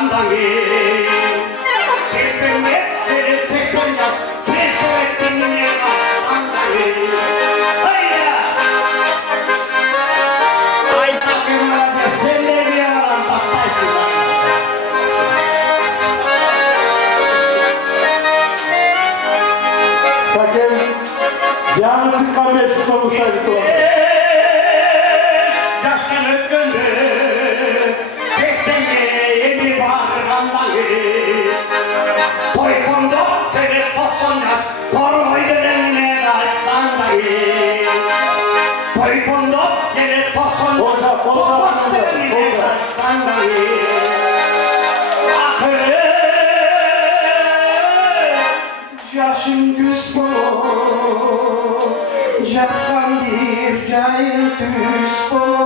randangi Sirpinde verir 80 yaş Sen sevettin niye randangi Hayda Ay sakın da sen de bir yalan patlaysın Sakın canı çıkan bir şu sonuçtaydık o. Yaşlanıp döndü 80'e bir bağırandalı Toy konduk kere 90 yaş Koroydu denine kaçsandalı Toy konduk kere 90 yaş Olacak, Koroydu denine olacak. kaçsandalı Ahır Yaşım düz bol Captan bir cahil düz bol